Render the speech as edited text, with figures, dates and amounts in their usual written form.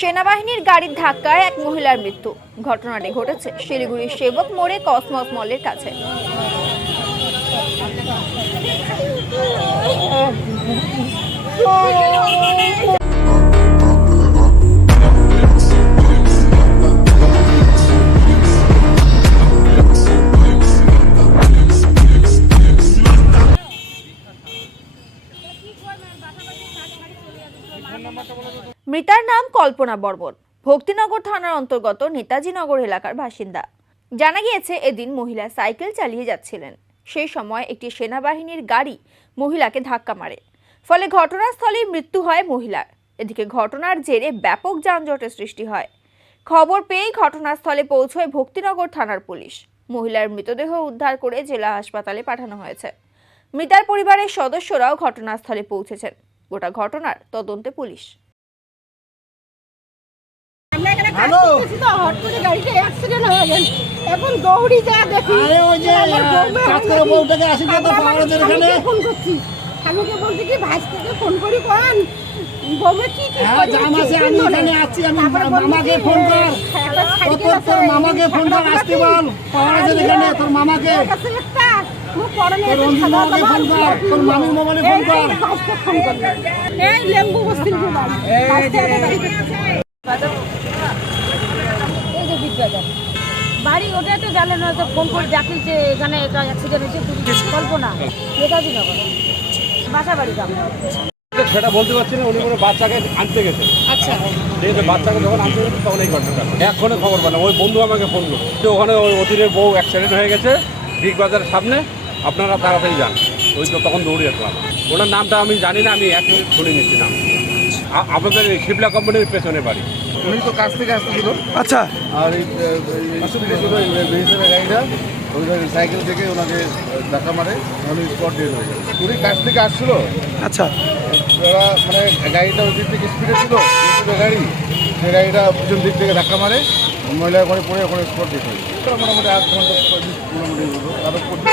সেনাবাহিনীর গাড়ির ধাক্কায় এক মহিলার মৃত্যু। ঘটনাটি ঘটেছে শিলিগুড়ির সেবক মোড়ে কসমস মলের কাছে। মৃতার নাম কল্পনা বর্মন, ভক্তিনগর থানার অন্তর্গত নেতাজিনগর এলাকার বাসিন্দা। জানা গিয়েছে, এদিন মহিলা সাইকেল চালিয়ে যাচ্ছিলেন। সেই সময় একটি সেনাবাহিনীর গাড়ি মহিলাকে ধাক্কা মারে, ফলে ঘটনাস্থলেই মৃত্যু হয় মহিলার। এদিকে ঘটনার জেরে ব্যাপক যানজটের সৃষ্টি হয়। খবর পেয়ে ঘটনাস্থলে পৌঁছয় ভক্তিনগর থানার পুলিশ। মহিলার মৃতদেহ উদ্ধার করে জেলা হাসপাতালে পাঠানো হয়েছে। মৃতার পরিবারের সদস্যরাও ঘটনাস্থলে পৌঁছেছেন। গোটা ঘটনার তদন্তে পুলিশ। এখন দৌড়ি যা দেখি স্বামীকে বলছি কি ভাইকে ফোন করি করেন বউমে কি মামাকে ফোন কর, তোর মামাকে ফোন কর, আসতে বল পাওয়া যায় এখানে, তোর মামাকে তোর মামির মোবাইলে ফোন কর। এই লেম্বু বস্তির বাড়ি ওটা তো জানেন না, ফোন করে দেখি যে এখানে এটা অ্যাক্সিডেন্ট হয়েছে। কল্পনা নেতাজিনগর বাসা বাড়ি গ্রাম। সেটা বলতে পারছি না, উনি কোনো বাচ্চাকে আনতে গেছে। আচ্ছা, ঠিক আছে, বাচ্চাকে যখন আনতে গেছে তখন এই ঘটনাটা এক্ষণে খবর পেলাম। ওই বন্ধু আমাকে ফোন করলো যে ওখানে ওই অধীরের বউ অ্যাক্সিডেন্ট হয়ে গেছে বিগ বাজারের সামনে, আপনারা তাড়াতাড়ি যান। ওই তো তখন দৌড়ে আসলাম। ওনার নামটা আমি জানি না, আমি 1 মিনিট শুনে নিচ্ছি নাম। আমাদের শিবলা কোম্পানির পেছনে বাড়ি। উনি তো কাছ থেকে আসতেছিল। আচ্ছা, আর এই গাড়িটা ওই সাইকেল থেকে ওনাকে ধাক্কা মারে, উনি স্পট ডেড হয়ে গেছে। উনি কাছ থেকে আসছিল। আচ্ছা, ওরা মানে গাড়িটা ওই দিক থেকে স্পিডে ছিল, গাড়ি সেই গাড়িটা পিছন দিক থেকে ধাক্কা মারে, মহিলা ওখানে পড়ে ওখানে স্পট ডেড হয়ে গেছে। মোটামুটি 8 ঘন্টা মোটামুটি হলো, আরো স্পট ডেড